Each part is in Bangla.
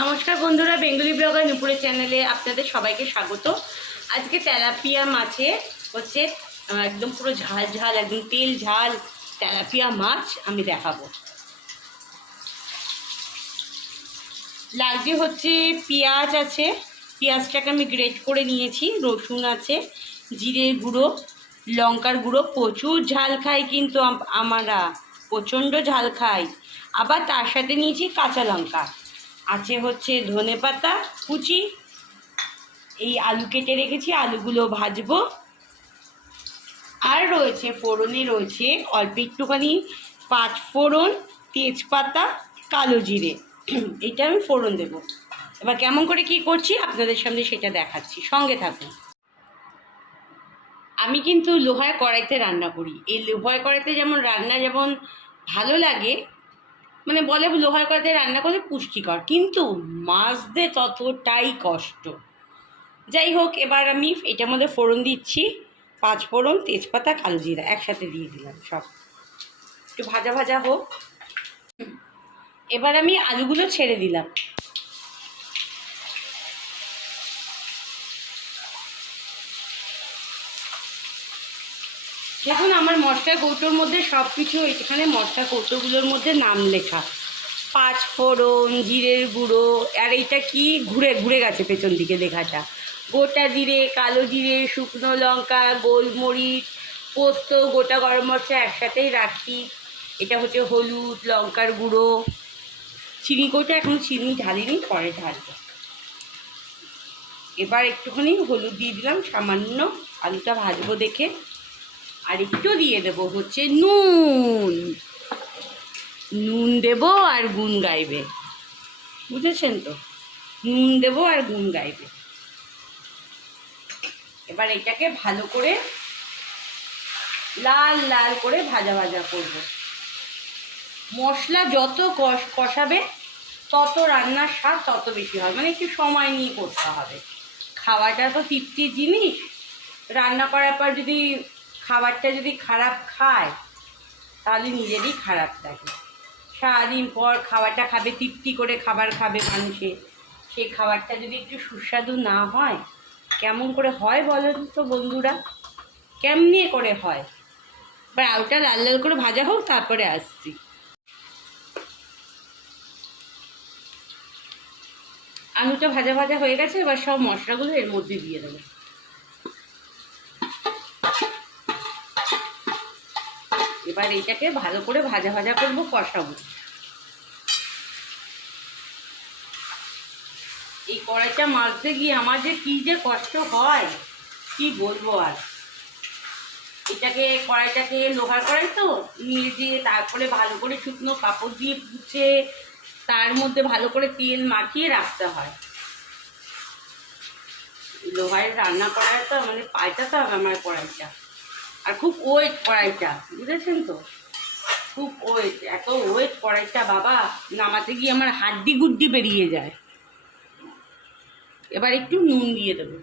নমস্কার বন্ধুরা, বেঙ্গলি ব্লগার নুপুরের চ্যানেলে আপনাদের সবাইকে স্বাগত। আজকে তেলাপিয়া মাছে হচ্ছে একদম পুরো ঝাল ঝাল, একদম তেল ঝাল তেলাপিয়া মাছ আমি দেখাবো। লাগছে হচ্ছে পেঁয়াজ আছে, পেঁয়াজটাকে আমি গ্রেট করে নিয়েছি, রসুন আছে, জিরের গুঁড়ো, লঙ্কার গুঁড়ো। প্রচুর ঝাল খাই কিন্তু আমরা, প্রচণ্ড ঝাল খাই। আবার তার সাথে নিয়েছি কাঁচা লঙ্কা, আছে হচ্ছে ধনেপাতা কুচি, এই আলু কেটে রেখেছি, আলুগুলো ভাজবো। আর রয়েছে ফোড়নে রয়েছে অল্প একটুখানি পাঁচ ফোড়ন, তেজপাতা, কালো জিরে। এটা আমি ফোড়ন দেবো। এবার কেমন করে কি করছি আপনাদের সামনে সেটা দেখাচ্ছি, সঙ্গে থাকুন। আমি কিন্তু লোহার কড়াইতে রান্না করি। এই লোহার কড়াইতে যেমন ভালো লাগে, মানে বলে লোহার কড়াইতে রান্না করলে পুষ্টিকর, কিন্তু মাছদের ততটাই কষ্ট। যাই হোক, এবার আমি এটার মধ্যে ফোড়ন দিচ্ছি, পাঁচ ফোড়ন, তেজপাতা, কালো জিরা একসাথে দিয়ে দিলাম, সব একটু ভাজা ভাজা হোক। এবার আমি আলুগুলো ছেড়ে দিলাম। দেখুন, আমার মশলা কৌটোর মধ্যে সব কিছু, এখানে মশলা কৌটোগুলোর মধ্যে নাম লেখা। পাঁচ ফোড়ন, জিরের গুঁড়ো, আর এইটা কি ঘুরে ঘুরে গেছে পেছন দিকে লেখাটা, গোটা জিরে, কালো জিরে, শুকনো লঙ্কা, গোলমরিচ, পোস্ত, গোটা গরম মশলা একসাথেই রাখি। এটা হচ্ছে হলুদ, লঙ্কার গুঁড়ো, চিনি কৌটা এখন চিনি ঢালিনি, পরে ঢালবো। এবার একটুখানি হলুদ দিয়ে দিলাম সামান্য, আলুটা ভাজবো দেখে। আর একটু দিয়ে দেবো হচ্ছে নুন, নুন দেবো আর গুণ গাইবে, বুঝেছেন তো? নুন দেবো আর গুণ গাইবে। এবার এটাকে ভালো করে লাল লাল করে ভাজা ভাজা করব। মশলা যত কষাবে তত রান্নার স্বাদ তত বেশি হয়, মানে একটু সময় নিয়ে করতে হবে। খাওয়াটা তো তৃপ্তির জিনিস, রান্না করার পর যদি খাবারটা যদি খারাপ খায় তাহলে নিজেরই খারাপ লাগে। সারাদিন পর খাবারটা খাবে, তৃপ্তি করে খাবার খাবে মানুষে, সেই খাবারটা যদি একটু সুস্বাদু না হয় কেমন করে হয় বলেন তো বন্ধুরা? কেমনি করে হয়? এবার আলুটা লাল লাল করে ভাজা হোক, তারপরে আসছি। আলুটা ভাজা ভাজা হয়ে গেছে, এবার সব মশলাগুলো এর মধ্যে দিয়ে দেবো। এবার এইটাকে ভালো করে ভাজা ভাজা করবো, কষাবো। এই কড়াইটা মারতে গিয়ে আমার যে কী যে কষ্ট হয় কি বলবো আর। এটাকে কড়াইটাকে লোহার কড়াই তো, নিয়ে দিয়ে তারপরে ভালো করে শুকনো কাপড় দিয়ে পুছে তার মধ্যে ভালো করে তেল মাখিয়ে রাখতে হয়। লোহার রান্না করার তো মানে পাল্টাতে হবে আমার কড়াইটা। আর খুব ওয়েট কড়াইটা, বুঝেছেন তো? খুব ওয়েট, এত ওয়েট কড়াইটা বাবা, নামাতে গিয়ে আমার হাড্ডি গুড্ডি বেরিয়ে যায়। এবার একটু নুন দিয়ে দেবো।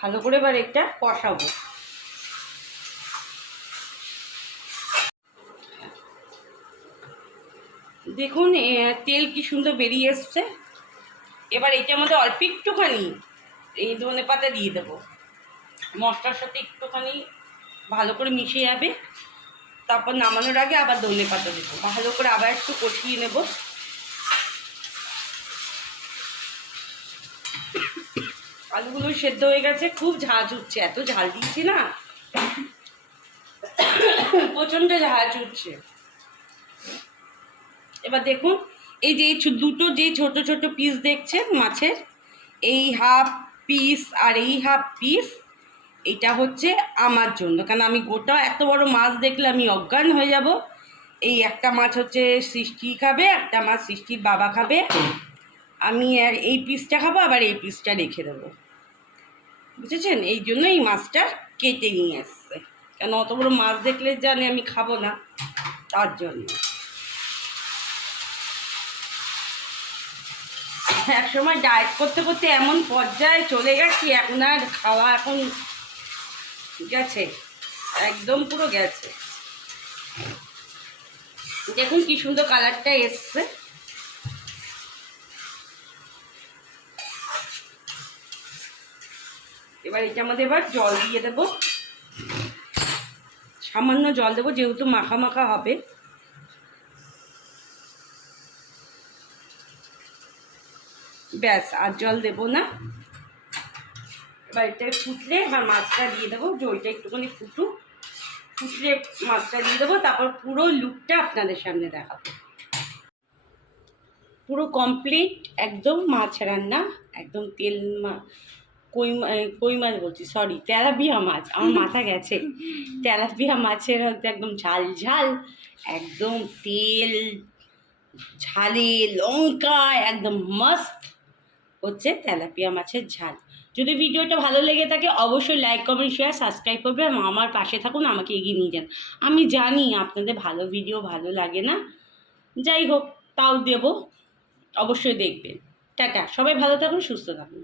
ভালো করে এবার এটা কষাবো। দেখুন তেল কি সুন্দর বেরিয়ে এসছে। এবার এটার মধ্যে অল্প একটুখানি এই ধনেপাতা দিয়ে দেবো, মশলার সাথে একটুখানি ভালো করে মিশে যাবে। তারপর নামানোর আগে আবার ধনেপাতা দেবো, ভালো করে আবার একটু কষিয়ে নেব। আলুগুলো সেদ্ধ হয়ে গেছে, খুব ঝাঁঝ উঠছে, এত ঝাল দিচ্ছি না, প্রচণ্ড ঝাঁঝ উঠছে। এবার দেখুন, এই যে দুটো যে ছোট ছোট পিস দেখছেন মাছের, এই হাফ পিস আর এই হাফ পিস, এটা হচ্ছে আমার জন্য, কারণ আমি গোটা এত বড় মাছ দেখলে আমি অজ্ঞান হয়ে যাব। এই একটা মাছ হচ্ছে সৃষ্টি খাবে, একটা মাছ সৃষ্টির বাবা খাবে, আমি আর এই পিসটা খাবো, আবার এই পিসটা রেখে দেবো, বুঝেছেন? এই জন্য এই মাছটা কেটে নিয়ে আসছে, কেন অত বড় মাছ দেখলে জানি আমি খাবো না, তার জন্য। এক সময় ডায়েট করতে করতে এমন পর্যায়ে চলে গেছি, এখন আর খাওয়া এখন গেছে, একদম পুরো গেছে। দেখুন কি সুন্দর কালারটা এসছে। এবার এটার মধ্যে এবার জল দিয়ে দেবো, সামান্য জল দেবো যেহেতু মাখা মাখা হবে। ব্যাস, আর জল দেবো না। এবার এটা ফুটলে এবার মাছটা দিয়ে দেবো, জলটা একটুখানি ফুটলে মাছটা দিয়ে দেবো, তারপর পুরো লুকটা আপনাদের সামনে দেখাবো। পুরো কমপ্লিট একদম মাছ রান্না, একদম তেল কই মাছ বলছি, সরি, তেলাপিয়া মাছ, আমার মাথা গেছে। তেলাপিয়া মাছের হয়তো একদম ঝাল ঝাল, একদম তেল ঝালে লঙ্কা, একদম মস্ত হচ্ছে তেলাপিয়া মাছের ঝাল। যদি ভিডিওটা ভালো লেগে থাকে অবশ্যই লাইক কমেন্ট শেয়ার সাবস্ক্রাইব করবে, আমার পাশে থাকুন, আমাকে এগিয়ে নিয়ে যান। আমি জানি আপনাদের ভালো ভিডিও ভালো লাগে না, যাই হোক তাও দেবো, অবশ্যই দেখবেন। টাটা, সবাই ভালো থাকুন, সুস্থ থাকুন।